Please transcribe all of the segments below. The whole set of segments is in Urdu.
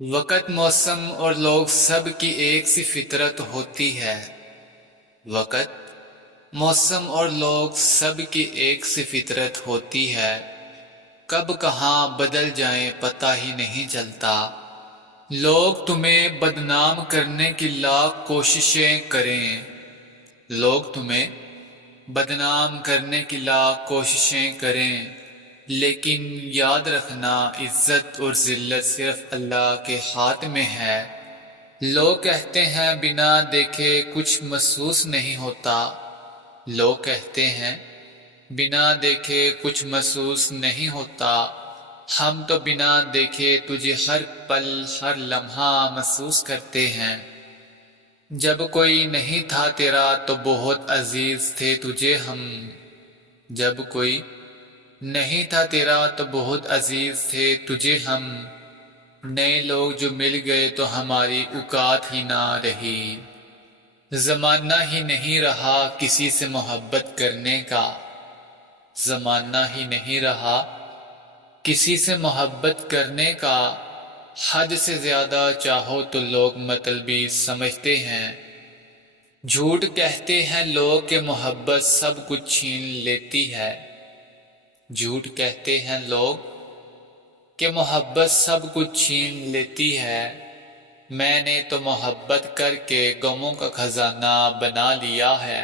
وقت، موسم اور لوگ سب کی ایک سی فطرت ہوتی ہے۔ وقت، موسم اور لوگ سب کی ایک سی فطرت ہوتی ہے۔ کب کہاں بدل جائیں پتہ ہی نہیں چلتا۔ لوگ تمہیں بدنام کرنے کی لاکھ کوششیں کریں، لوگ تمہیں بدنام کرنے کی لاکھ کوششیں کریں، لیکن یاد رکھنا عزت اور ذلت صرف اللہ کے ہاتھ میں ہے۔ لوگ کہتے ہیں بنا دیکھے کچھ محسوس نہیں ہوتا، لوگ کہتے ہیں بنا دیکھے کچھ محسوس نہیں ہوتا، ہم تو بنا دیکھے تجھے ہر پل ہر لمحہ محسوس کرتے ہیں۔ جب کوئی نہیں تھا تیرا تو بہت عزیز تھے تجھے ہم، جب کوئی نہیں تھا تیرا تو بہت عزیز تھے تجھے ہم، نئے لوگ جو مل گئے تو ہماری اوقات ہی نہ رہی۔ زمانہ ہی نہیں رہا کسی سے محبت کرنے کا، زمانہ ہی نہیں رہا کسی سے محبت کرنے کا، حد سے زیادہ چاہو تو لوگ مطلبی سمجھتے ہیں۔ جھوٹ کہتے ہیں لوگ کہ محبت سب کچھ چھین لیتی ہے، جھوٹ کہتے ہیں لوگ کہ محبت سب کچھ چھین لیتی ہے، میں نے تو محبت کر کے غموں کا خزانہ بنا لیا ہے۔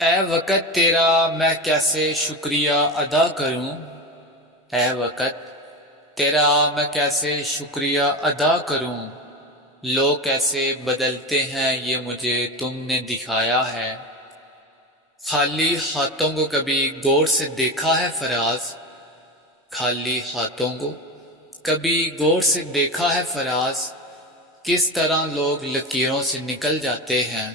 اے وقت تیرا میں کیسے شکریہ ادا کروں، اے وقت تیرا میں کیسے شکریہ ادا کروں، لوگ کیسے بدلتے ہیں یہ مجھے تم نے دکھایا ہے۔ خالی ہاتھوں کو کبھی غور سے دیکھا ہے فراز، خالی ہاتھوں کو کبھی غور سے دیکھا ہے فراز، کس طرح لوگ لکیروں سے نکل جاتے ہیں۔